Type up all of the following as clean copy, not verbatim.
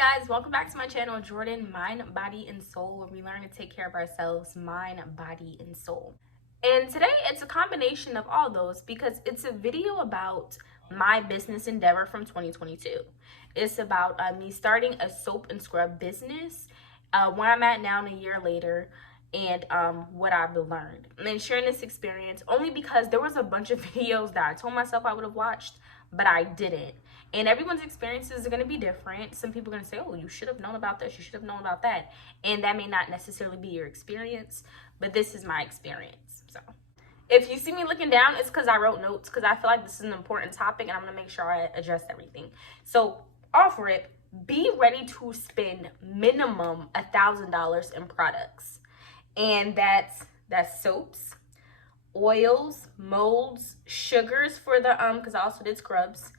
Hi guys, welcome back to my channel, Jordan Mind, Body, and Soul, where we learn to take care of ourselves, mind, body, and soul. And today it's a combination of all those because it's a video about my business endeavor from 2022. It's about me starting a soap and scrub business, where I'm at now and a year later, and what I've learned. And sharing this experience only because there was a bunch of videos that I told myself I would have watched, but I didn't. And everyone's experiences are going to be different. Some people are going to say, oh, you should have known about this, you should have known about that. And that may not necessarily be your experience, but this is my experience. So if you see me looking down, it's because I wrote notes, because I feel like this is an important topic and I'm going to make sure I address everything. So off rip, be ready to spend minimum $1,000 in products. And that's soaps, oils, molds, sugars for the because I also did scrubs,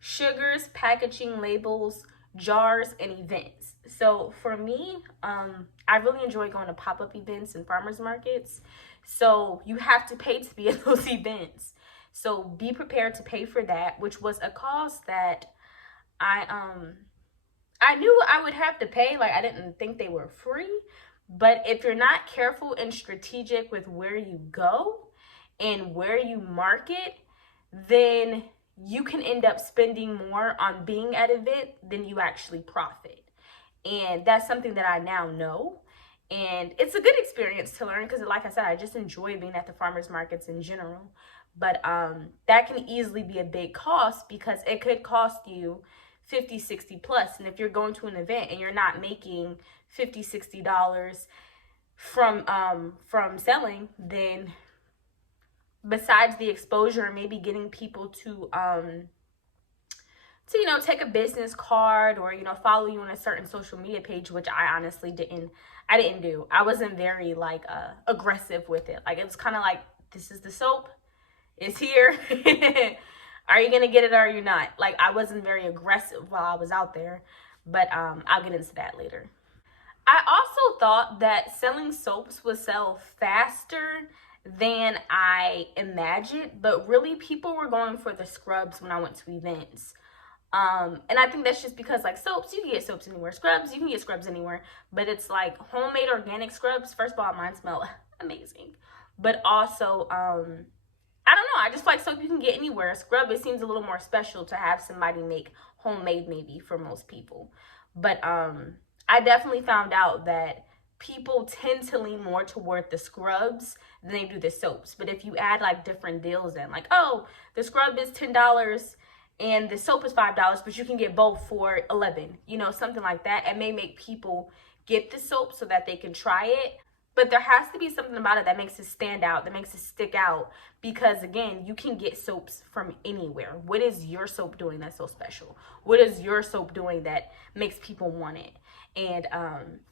sugars, packaging, labels, jars, and events. So for me, I really enjoy going to pop-up events and farmers markets. So you have to pay to be at those events. So be prepared to pay for that, which was a cost that I knew I would have to pay. Like, I didn't think they were free. But if you're not careful and strategic with where you go and where you market, then you can end up spending more on being at an event than you actually profit. And that's something that I now know. And it's a good experience to learn because, like I said, I just enjoy being at the farmers markets in general. But that can easily be a big cost because it could cost you 50, 60 plus. And if you're going to an event and you're not making $50, $60 from selling, then besides the exposure and maybe getting people to take a business card or follow you on a certain social media page, which I honestly didn't do. I wasn't very aggressive with it. Like, it was kind of like, this is the soap, it's here. Are you gonna get it or are you not? Like, I wasn't very aggressive while I was out there, but I'll get into that later. I also thought that selling soaps would sell faster than I imagined, but really people were going for the scrubs when I went to events. And I think that's just because, like, soaps, you can get soaps anywhere. Scrubs, you can get scrubs anywhere. But it's like homemade organic scrubs. First of all, mine smell amazing. But also, I don't know, I just feel like soap you can get anywhere. A scrub, it seems a little more special to have somebody make homemade, maybe, for most people. But I definitely found out that people tend to lean more toward the scrubs than they do the soaps. But if you add like different deals in, like, oh, the scrub is $10 and the soap is $5, but you can get both for $11, something like that, it may make people get the soap so that they can try it. But there has to be something about it that makes it stand out, that makes it stick out. Because, again, you can get soaps from anywhere. What is your soap doing that's so special? What is your soap doing that makes people want it? And,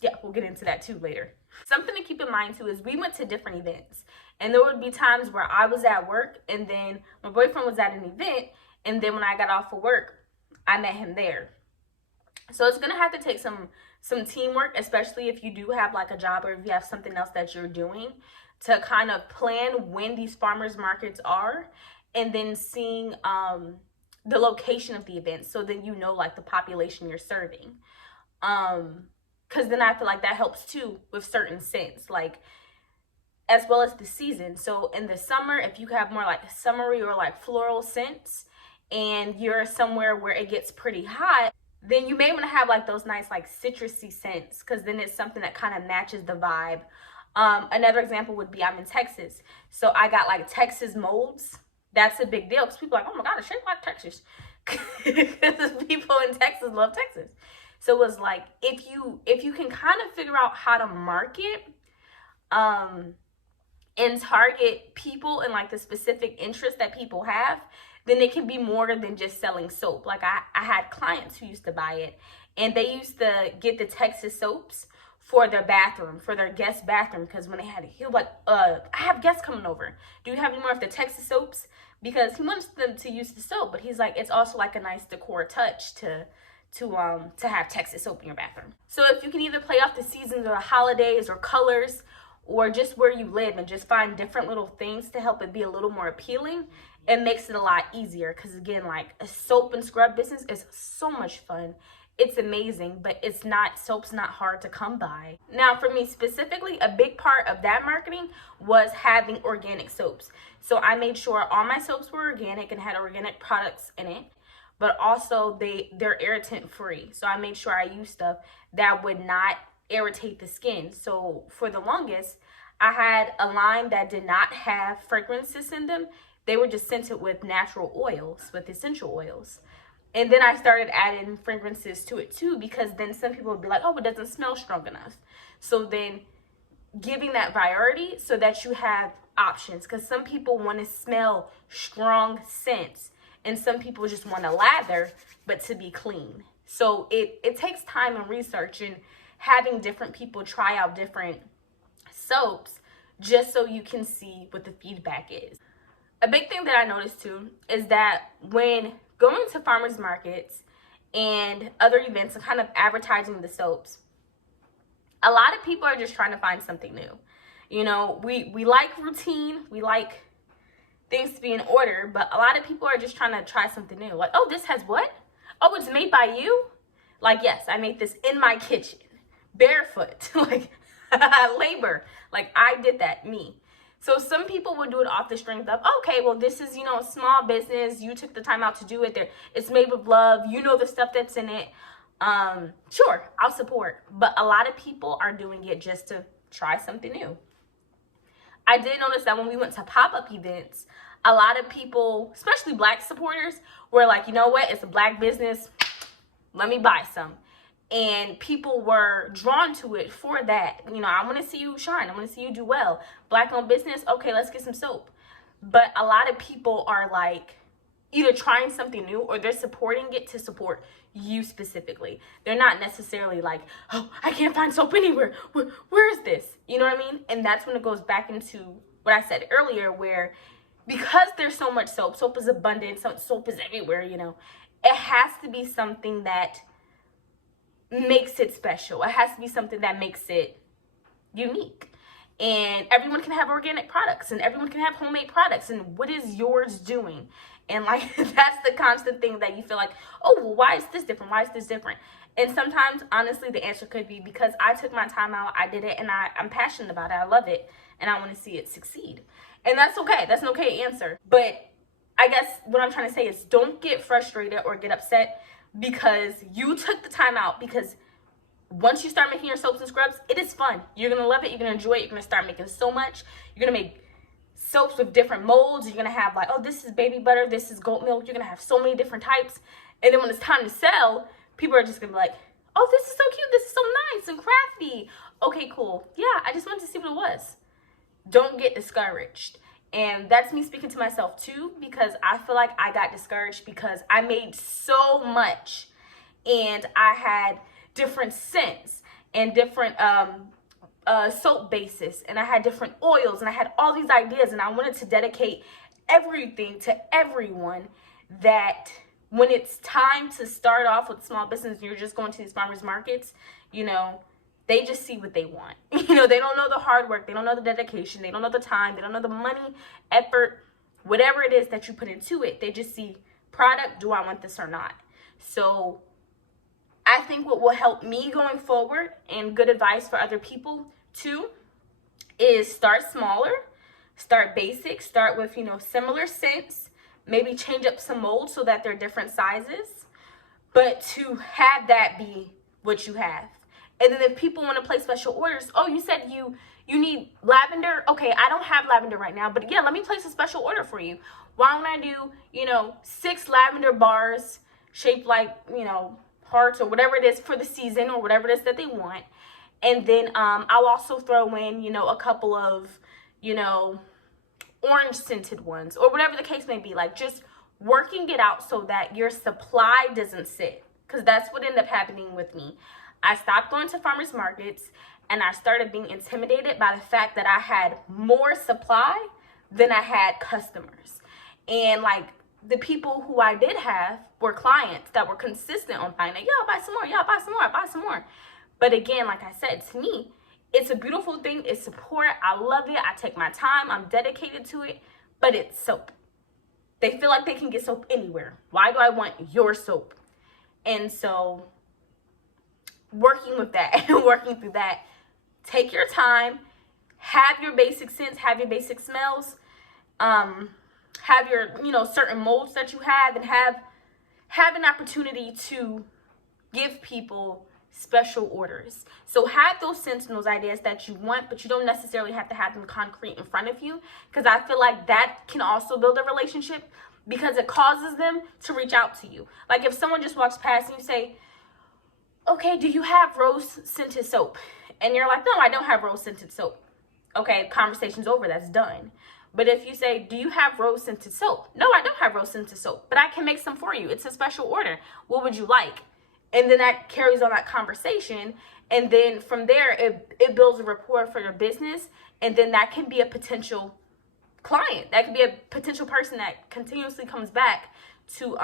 yeah, we'll get into that, too, later. Something to keep in mind, too, is we went to different events. And there would be times where I was at work, and then my boyfriend was at an event. And then when I got off of work, I met him there. So it's going to have to take some teamwork, especially if you do have like a job or if you have something else that you're doing, to kind of plan when these farmers markets are, and then seeing the location of the event, so then like the population you're serving. Because then I feel like that helps too with certain scents, like, as well as the season. So in the summer, if you have more like summery or like floral scents and you're somewhere where it gets pretty hot, then you may want to have like those nice like citrusy scents, because then it's something that kind of matches the vibe. Another example would be, I'm in Texas, so I got like Texas molds. That's a big deal because people are like, oh my god, it's shaped like Texas. Because people in Texas love Texas. So it was like, if you can kind of figure out how to market and target people and like the specific interest that people have, then it can be more than just selling soap. Like, I had clients who used to buy it, and they used to get the Texas soaps for their bathroom, for their guest bathroom, because when they had it, he was like, I have guests coming over. Do you have any more of the Texas soaps? Because he wants them to use the soap, but he's like, it's also like a nice decor touch to have Texas soap in your bathroom. So if you can either play off the seasons or the holidays or colors, or just where you live, and just find different little things to help it be a little more appealing, it makes it a lot easier. Because, again, like, a soap and scrub business is so much fun. it's amazing, but soap's not hard to come by. Now, for me specifically, a big part of that marketing was having organic soaps. So I made sure all my soaps were organic and had organic products in it, but also they're irritant free. So I made sure I used stuff that would not irritate the skin. So for the longest, I had a line that did not have fragrances in them. They were just scented with natural oils, with essential oils. And then I started adding fragrances to it too, because then some people would be like, oh, it doesn't smell strong enough. So then giving that variety so that you have options, because some people want to smell strong scents and some people just want to lather, but to be clean. So it takes time and research and having different people try out different soaps just so you can see what the feedback is. A big thing that I noticed too is that when going to farmers markets and other events and kind of advertising the soaps, a lot of people are just trying to find something new. You know, we like routine, we like things to be in order, but a lot of people are just trying to try something new. Like, oh, this has what? Oh, it's made by you? Like, yes, I made this in my kitchen, barefoot, like labor. Like, I did that, me. So some people would do it off the strength of, okay, well, this is, a small business. You took the time out to do it. It's made with love. You know the stuff that's in it. Sure, I'll support. But a lot of people are doing it just to try something new. I did notice that when we went to pop-up events, a lot of people, especially Black supporters, were like, you know what? It's a Black business. Let me buy some. And people were drawn to it for that. I want to see you shine. I want to see you do well. Black-owned business, okay, let's get some soap. But a lot of people are like either trying something new or they're supporting it to support you specifically. They're not necessarily like, oh, I can't find soap anywhere. Where is this? You know what I mean? And that's when it goes back into what I said earlier, where because there's so much soap is abundant, soap is everywhere, it has to be something that makes it special. It has to be something that makes it unique. And everyone can have organic products and everyone can have homemade products. And what is yours doing? And like, that's the constant thing that you feel like, oh, well, why is this different? Why is this different? And sometimes, honestly, the answer could be because I took my time out, I did it, and I'm passionate about it. I love it, and I want to see it succeed. And that's okay. That's an okay answer. But I guess what I'm trying to say is don't get frustrated or get upset because you took the time out, because once you start making your soaps and scrubs, it is fun. You're going to love it. You're going to enjoy it. You're going to start making so much. You're going to make soaps with different molds. You're going to have like, oh, this is baby butter. This is goat milk. You're going to have so many different types. And then when it's time to sell, people are just going to be like, oh, this is so cute. This is so nice and crafty. Okay, cool. Yeah, I just wanted to see what it was. Don't get discouraged. And that's me speaking to myself too, because I feel like I got discouraged because I made so much and I had different scents and different soap bases, and I had different oils, and I had all these ideas, and I wanted to dedicate everything to everyone, that when it's time to start off with small business, you're just going to these farmers markets, they just see what they want. They don't know the hard work, they don't know the dedication, they don't know the time, they don't know the money, effort, whatever it is that you put into it. They just see product, do I want this or not? So I think what will help me going forward, and good advice for other people too, is start smaller, start basic, start with, similar scents, maybe change up some molds so that they're different sizes, but to have that be what you have. And then if people want to place special orders, oh, you said you need lavender. Okay, I don't have lavender right now, but yeah, let me place a special order for you. Why don't I do, 6 lavender bars shaped like, hearts or whatever it is for the season or whatever it is that they want. And then I'll also throw in, a couple of, orange scented ones or whatever the case may be. Like, just working it out so that your supply doesn't sit, because that's what ended up happening with me. I stopped going to farmers markets and I started being intimidated by the fact that I had more supply than I had customers. And like, the people who I did have were clients that were consistent on buying it. Y'all buy some more, y'all buy some more, buy some more. But again, like I said, to me, it's a beautiful thing. It's support. I love it. I take my time. I'm dedicated to it. But it's soap. They feel like they can get soap anywhere. Why do I want your soap? And so working with that and working through that. Take your time, have your basic scents, have your basic smells, have your, certain molds that you have, and have an opportunity to give people special orders. So have those scents and those ideas that you want, but you don't necessarily have to have them concrete in front of you, because I feel like that can also build a relationship, because it causes them to reach out to you. Like if someone just walks past and you say, okay, do you have rose scented soap? And you're like, no, I don't have rose scented soap. Okay, conversation's over, that's done. But if you say, do you have rose scented soap? No, I don't have rose scented soap, but I can make some for you. It's a special order. What would you like? And then that carries on that conversation. And then from there, it builds a rapport for your business. And then that can be a potential client. That could be a potential person that continuously comes back to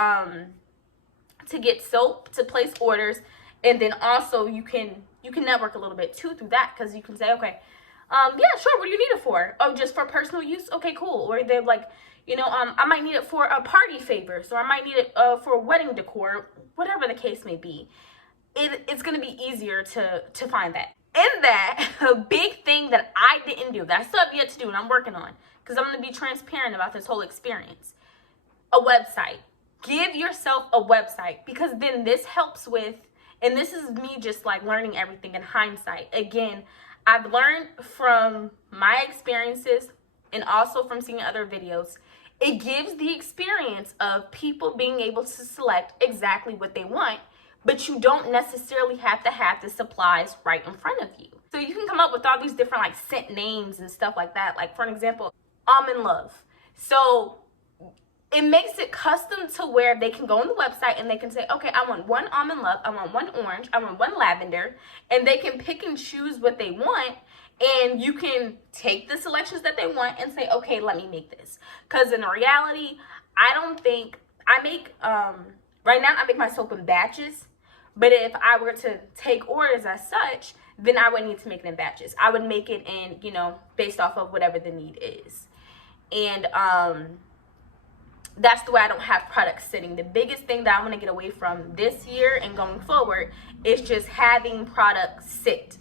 get soap, to place orders. And then also you can network a little bit too through that, because you can say, okay, yeah, sure, what do you need it for? Oh, just for personal use? Okay, cool. Or they're like, I might need it for a party favors, or I might need it for wedding decor, whatever the case may be. It's going to be easier to find that. In that, a big thing that I didn't do, that I still have yet to do, and I'm working on, because I'm going to be transparent about this whole experience, a website. Give yourself a website, because then this helps with, and this is me just like learning everything in hindsight. Again, I've learned from my experiences and also from seeing other videos. It gives the experience of people being able to select exactly what they want, but you don't necessarily have to have the supplies right in front of you. So you can come up with all these different like scent names and stuff like that. Like for an example, Almond Love. So it makes it custom to where they can go on the website and they can say, okay, I want one Almond Love, I want one orange, I want one lavender, and they can pick and choose what they want. And you can take the selections that they want and say, okay, let me make this. Because in reality, I don't think, I make, right now I make my soap in batches. But if I were to take orders as such, then I would need to make it in batches. I would make it in, based off of whatever the need is. And that's the way I don't have products sitting. The biggest thing that I want to get away from this year and going forward is just having products sit.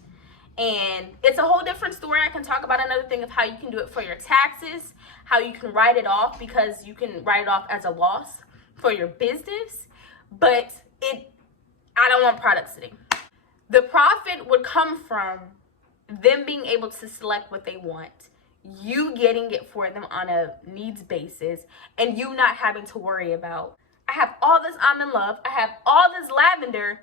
And it's a whole different story. I can talk about another thing of how you can do it for your taxes, how you can write it off, because you can write it off as a loss for your business. But I don't want products sitting. The profit would come from them being able to select what they want, you getting it for them on a needs basis, and you not having to worry about, I have all this Almond Love, I have all this lavender,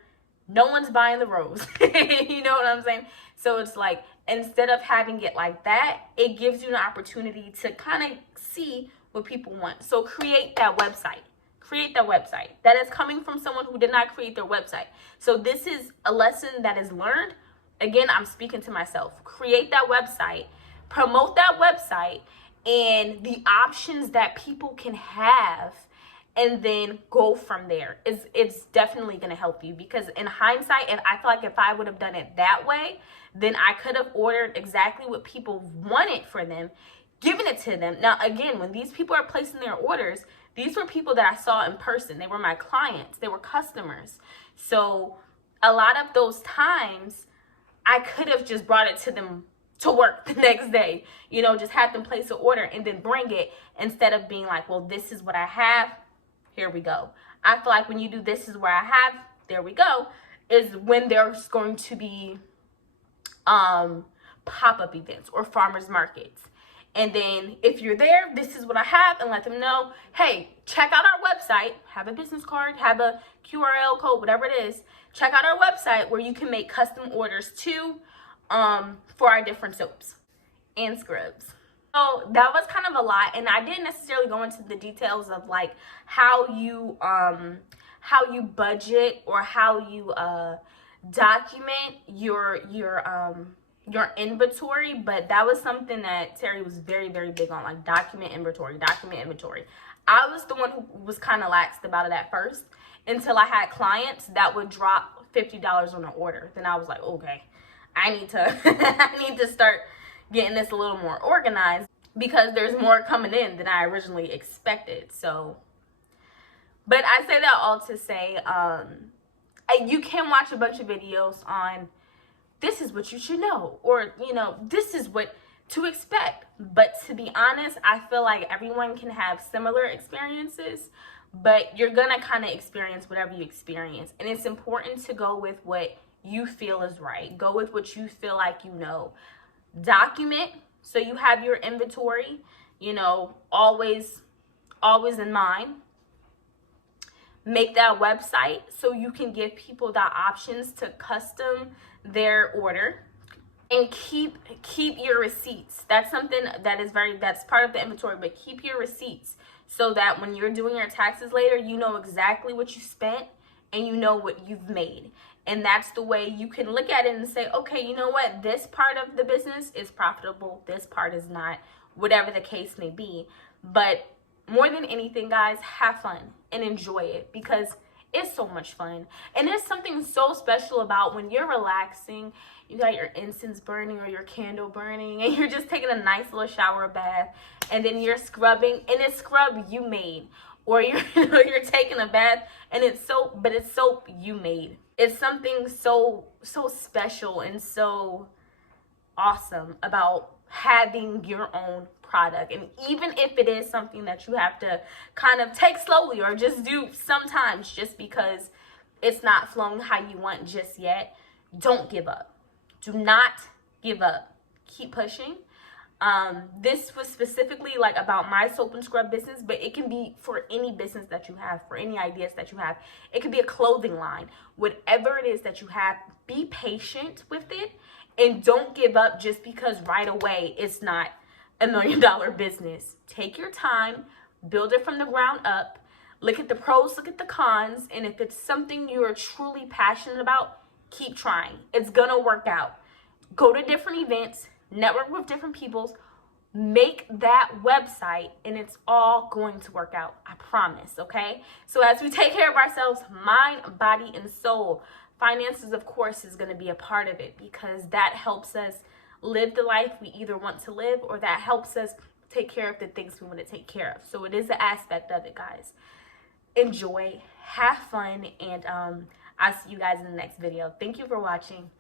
no one's buying the rose. You know what I'm saying? So it's like, instead of having it like that, it gives you an opportunity to kind of see what people want. So create that website. Create that website. That is coming from someone who did not create their website. So this is a lesson that is learned. Again, I'm speaking to myself. Create that website. Promote that website and the options that people can have, and then go from there. It's definitely going to help you, because in hindsight, I feel like if I would have done it that way, then I could have ordered exactly what people wanted for them, given it to them. Now, again, when these people are placing their orders, these were people that I saw in person. They were my clients. They were customers. So a lot of those times, I could have just brought it to them to work the next day, just have them place an order and then bring it, instead of being like, well, this is what I have, here we go. I feel like when you do this is where I have, there we go, is when there's going to be pop-up events or farmers markets. And then if you're there, this is what I have, and let them know, hey, check out our website, have a business card, have a QRL code, whatever it is. Check out our website where you can make custom orders too, for our different soaps and scrubs. So that was kind of a lot, and I didn't necessarily go into the details of like how you budget or how you document your inventory, but that was something that Terry was very, very big on, like document inventory. I was the one who was kind of laxed about it at first, until I had clients that would drop $50 on an order. Then I was like, okay, I need to start getting this a little more organized, because there's more coming in than I originally expected. So, but I say that all to say, You can watch a bunch of videos on this is what you should know, or, you know, this is what to expect. But to be honest, I feel like everyone can have similar experiences, but you're gonna kind of experience whatever you experience. And it's important to go with what you feel is right. Go with what you feel like you know. Document so you have your inventory, you know, always in mind. Make that website so you can give people the options to custom their order. And keep your receipts. That's something that is that's part of the inventory, but keep your receipts so that when you're doing your taxes later, you know exactly what you spent and you know what you've made. And that's the way you can look at it and say, okay, you know what, this part of the business is profitable, this part is not, whatever the case may be. But more than anything, guys, have fun and enjoy it, because it's so much fun. And there's something so special about when you're relaxing, you got your incense burning or your candle burning, and you're just taking a nice little shower bath, and then you're scrubbing, and it's scrub you made. Or you're taking a bath and it's soap, but it's soap you made. It's something so special and so awesome about having your own product. And even if it is something that you have to kind of take slowly or just do sometimes just because it's not flowing how you want just yet, don't give up. Do not give up. Keep pushing. This was specifically like about my soap and scrub business, but it can be for any business that you have, for any ideas that you have. It could be a clothing line. Whatever it is that you have, be patient with it and don't give up just because right away it's not $1 million business. Take your time, build it from the ground up, look at the pros, look at the cons, and if it's something you are truly passionate about, keep trying. It's gonna work out. Go to different events, network with different people, make that website, and it's all going to work out. I promise, okay? So as we take care of ourselves, mind, body, and soul, finances, of course, is going to be a part of it, because that helps us live the life we either want to live, or that helps us take care of the things we want to take care of. So it is an aspect of it, guys. Enjoy, have fun, and I'll see you guys in the next video. Thank you for watching.